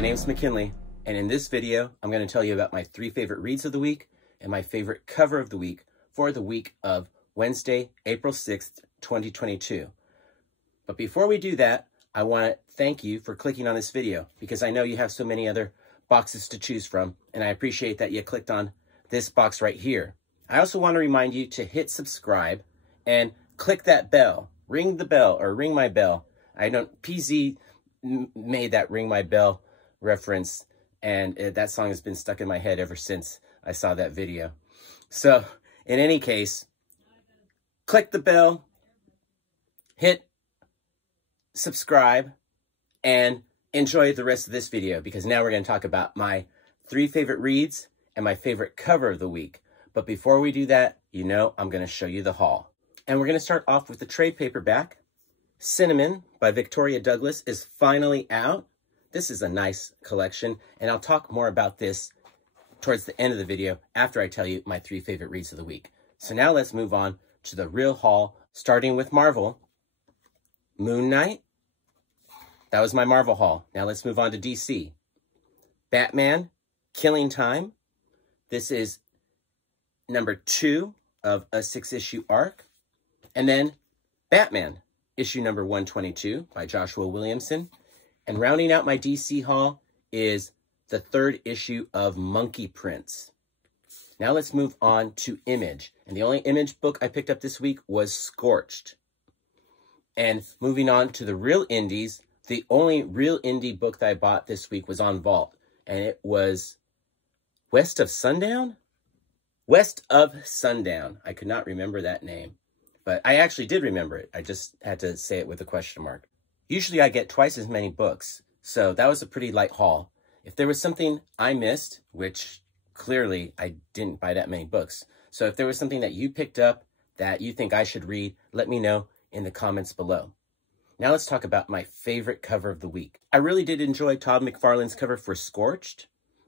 My name's McKinley, and in this video, I'm going to tell you about my 3 favorite reads of the week and my favorite cover of the week for the week of Wednesday, April 6th, 2022. But before we do that, I want to thank you for clicking on this video because I know you have so many other boxes to choose from, and I appreciate that you clicked on this box right here. I also want to remind you to hit subscribe and click that bell. Ring the bell or ring my bell. PZ made that ring my bell reference, and that song has been stuck in my head ever since I saw that video. So in any case, click the bell, hit subscribe, and enjoy the rest of this video because now we're going to talk about my 3 favorite reads and my favorite cover of the week. But before we do that, you know I'm going to show you the haul. And we're going to start off with the trade paperback. Cinnamon by Victoria Douglas is finally out. This is a nice collection, and I'll talk more about this towards the end of the video after I tell you my 3 favorite reads of the week. So now let's move on to the real haul, starting with Marvel. Moon Knight. That was my Marvel haul. Now let's move on to DC. Batman, Killing Time. This is number 2 of a 6-issue arc. And then Batman, issue number 122 by Joshua Williamson. And rounding out my DC haul is the 3rd issue of Monkey Prince. Now let's move on to Image. And the only Image book I picked up this week was Scorched. And moving on to the real indies, the only real indie book that I bought this week was on Vault. And it was West of Sundown? West of Sundown. I could not remember that name. But I actually did remember it. I just had to say it with a question mark. Usually I get twice as many books, so that was a pretty light haul. If there was something I missed, which clearly I didn't buy that many books, so if there was something that you picked up that you think I should read, let me know in the comments below. Now let's talk about my favorite cover of the week. I really did enjoy Todd McFarlane's cover for Scorched.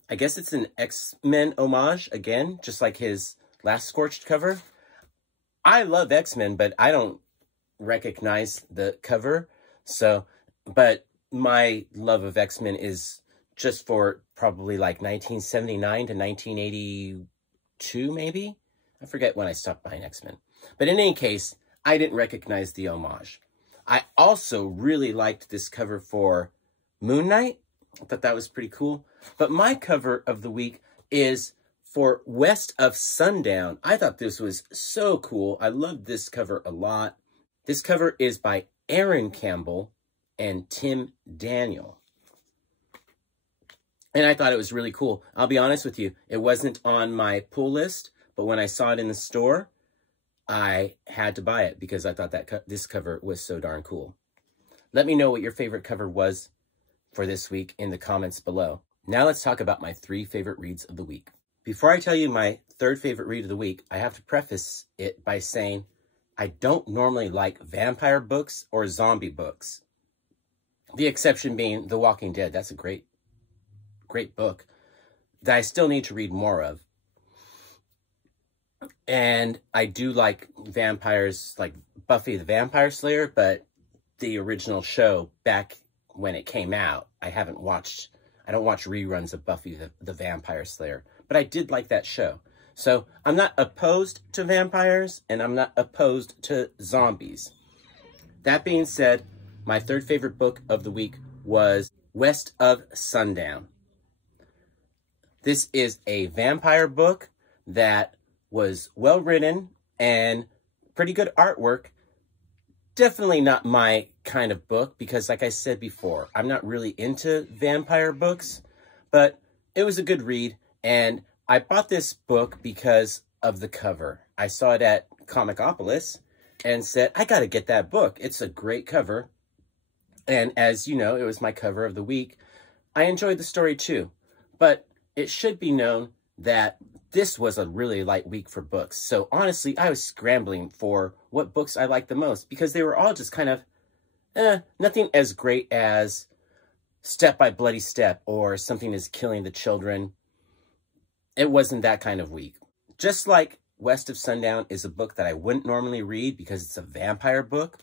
I guess it's an X-Men homage, again, just like his last Scorched cover. I love X-Men, but I don't recognize the cover. So, but my love of X-Men is just for probably like 1979 to 1982, maybe? I forget when I stopped buying X-Men. But in any case, I didn't recognize the homage. I also really liked this cover for Moon Knight. I thought that was pretty cool. But my cover of the week is for West of Sundown. I thought this was so cool. I loved this cover a lot. This cover is by Aaron Campbell and Tim Daniel. And I thought it was really cool. I'll be honest with you, it wasn't on my pull list, but when I saw it in the store, I had to buy it because I thought that this cover was so darn cool. Let me know what your favorite cover was for this week in the comments below. Now let's talk about my 3 favorite reads of the week. Before I tell you my 3rd favorite read of the week, I have to preface it by saying I don't normally like vampire books or zombie books. The exception being The Walking Dead. That's a great book that I still need to read more of. And I do like vampires, like Buffy the Vampire Slayer, but the original show back when it came out, I don't watch reruns of Buffy the Vampire Slayer, but I did like that show. So I'm not opposed to vampires, and I'm not opposed to zombies. That being said, my 3rd favorite book of the week was West of Sundown. This is a vampire book that was well written and pretty good artwork. Definitely not my kind of book because, like I said before, I'm not really into vampire books, but it was a good read, and I bought this book because of the cover. I saw it at Comicopolis and said, I gotta get that book. It's a great cover. And as you know, it was my cover of the week. I enjoyed the story too, but it should be known that this was a really light week for books. So honestly, I was scrambling for what books I liked the most because they were all just kind of, nothing as great as Step by Bloody Step or Something is Killing the Children. It wasn't that kind of week. Just like West of Sundown is a book that I wouldn't normally read because it's a vampire book,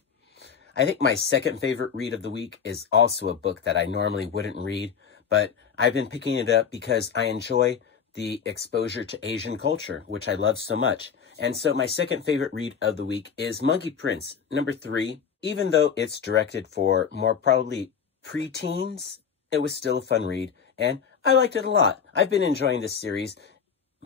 I think my second favorite read of the week is also a book that I normally wouldn't read, but I've been picking it up because I enjoy the exposure to Asian culture, which I love so much. And so my second favorite read of the week is Monkey Prince, number 3. Even though it's directed for more probably preteens, it was still a fun read, and I liked it a lot. I've been enjoying this series,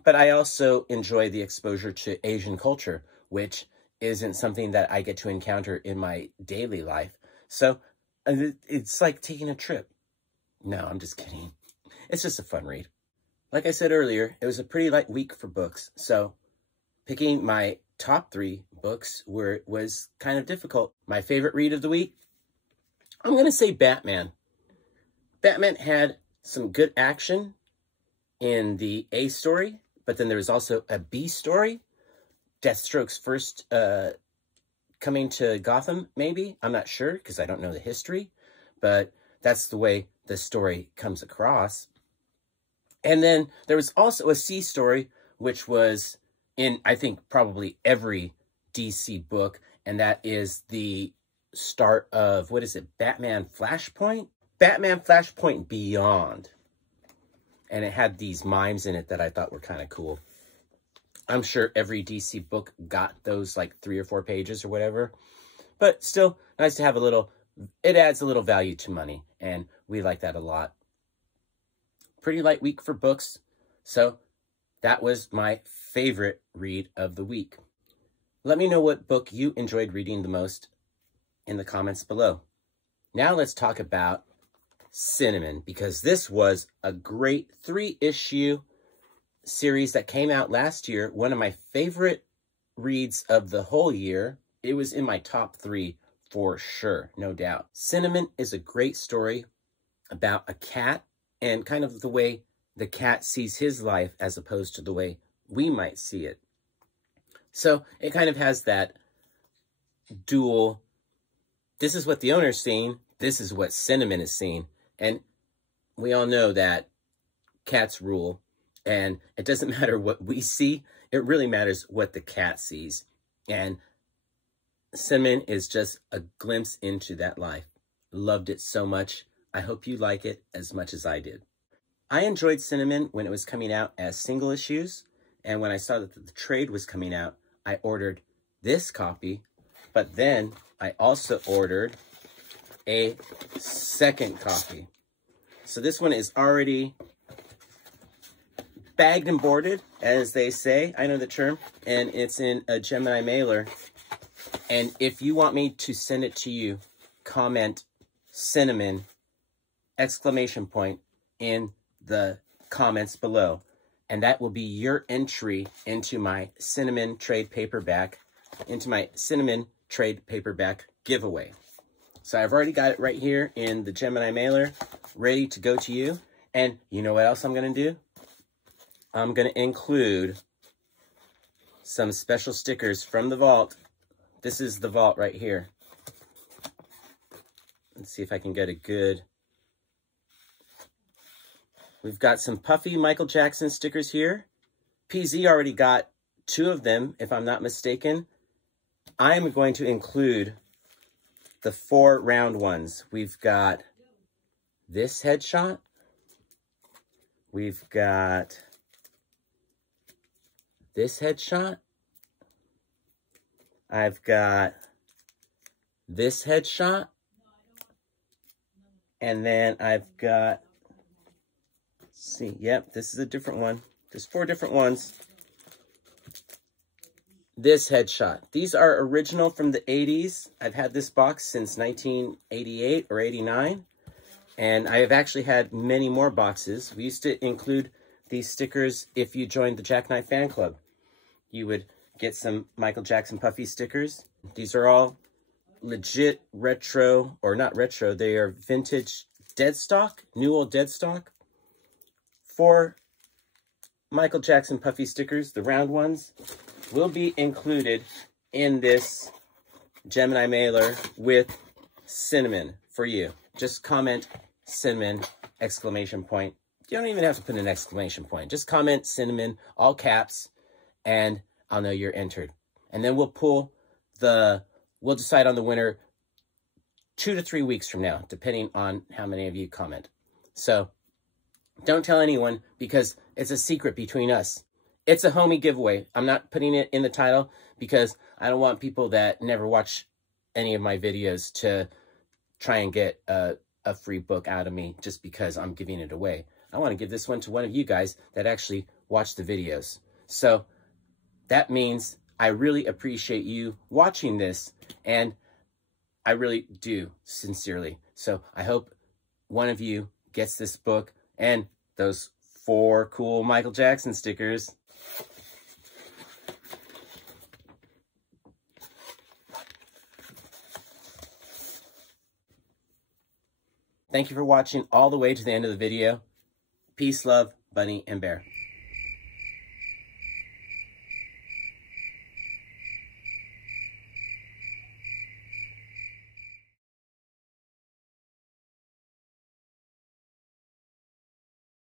but I also enjoy the exposure to Asian culture, which isn't something that I get to encounter in my daily life. So it's like taking a trip. No, I'm just kidding. It's just a fun read. Like I said earlier, it was a pretty light week for books, so picking my top 3 books was kind of difficult. My favorite read of the week, I'm going to say Batman. Batman had some good action in the A story, but then there was also a B story. Deathstroke's first coming to Gotham, maybe. I'm not sure because I don't know the history, but that's the way the story comes across. And then there was also a C story, which was in, I think, probably every DC book, and that is the start of, what is it, Batman Flashpoint? Batman Flashpoint Beyond. And it had these mimes in it that I thought were kind of cool. I'm sure every DC book got those like 3 or 4 pages or whatever, but still nice to have a little, it adds a little value to money, and we like that a lot. Pretty light week for books, so that was my favorite read of the week. Let me know what book you enjoyed reading the most in the comments below. Now let's talk about Cinnamon, because this was a great 3-issue series that came out last year. One of my favorite reads of the whole year. It was in my top 3 for sure, no doubt. Cinnamon is a great story about a cat and kind of the way the cat sees his life as opposed to the way we might see it. So it kind of has that dual, this is what the owner's seeing, this is what Cinnamon is seeing. And we all know that cats rule, and it doesn't matter what we see, it really matters what the cat sees. And Cinnamon is just a glimpse into that life. Loved it so much. I hope you like it as much as I did. I enjoyed Cinnamon when it was coming out as single issues, and when I saw that the trade was coming out, I ordered this copy, but then I also ordered a second copy. So this one is already bagged and boarded, as they say. I know the term, and it's in a Gemini mailer. And if you want me to send it to you, comment Cinnamon ! In the comments below, and that will be your entry into my Cinnamon trade paperback, giveaway. So I've already got it right here in the Gemini mailer, ready to go to you. And you know what else I'm going to do? I'm going to include some special stickers from the vault. This is the vault right here. Let's see if I can get a good... We've got some puffy Michael Jackson stickers here. PZ already got 2 of them, if I'm not mistaken. I am going to include the 4 round ones. We've got this headshot. We've got this headshot. I've got this headshot. And then I've got... See, yep, this is a different one. There's 4 different ones. This headshot. These are original from the 80s. I've had this box since 1988 or 89. And I have actually had many more boxes. We used to include these stickers if you joined the Jackknife fan club. You would get some Michael Jackson puffy stickers. These are all legit retro, or not retro, they are vintage dead stock, new old dead stock. 4 Michael Jackson puffy stickers, the round ones, will be included in this Gemini mailer with Cinnamon for you. Just comment Cinnamon! You don't even have to put an exclamation point. Just comment Cinnamon, all caps, and I'll know you're entered. And then we'll decide on the winner 2 to 3 weeks from now, depending on how many of you comment. So Don't tell anyone because it's a secret between us. It's a homie giveaway. I'm not putting it in the title because I don't want people that never watch any of my videos to try and get a free book out of me just because I'm giving it away. I want to give this one to one of you guys that actually watch the videos. So that means I really appreciate you watching this, and I really do, sincerely. So I hope one of you gets this book and those 4 cool Michael Jackson stickers. Thank you for watching all the way to the end of the video. Peace, love, Bunny, and Bear.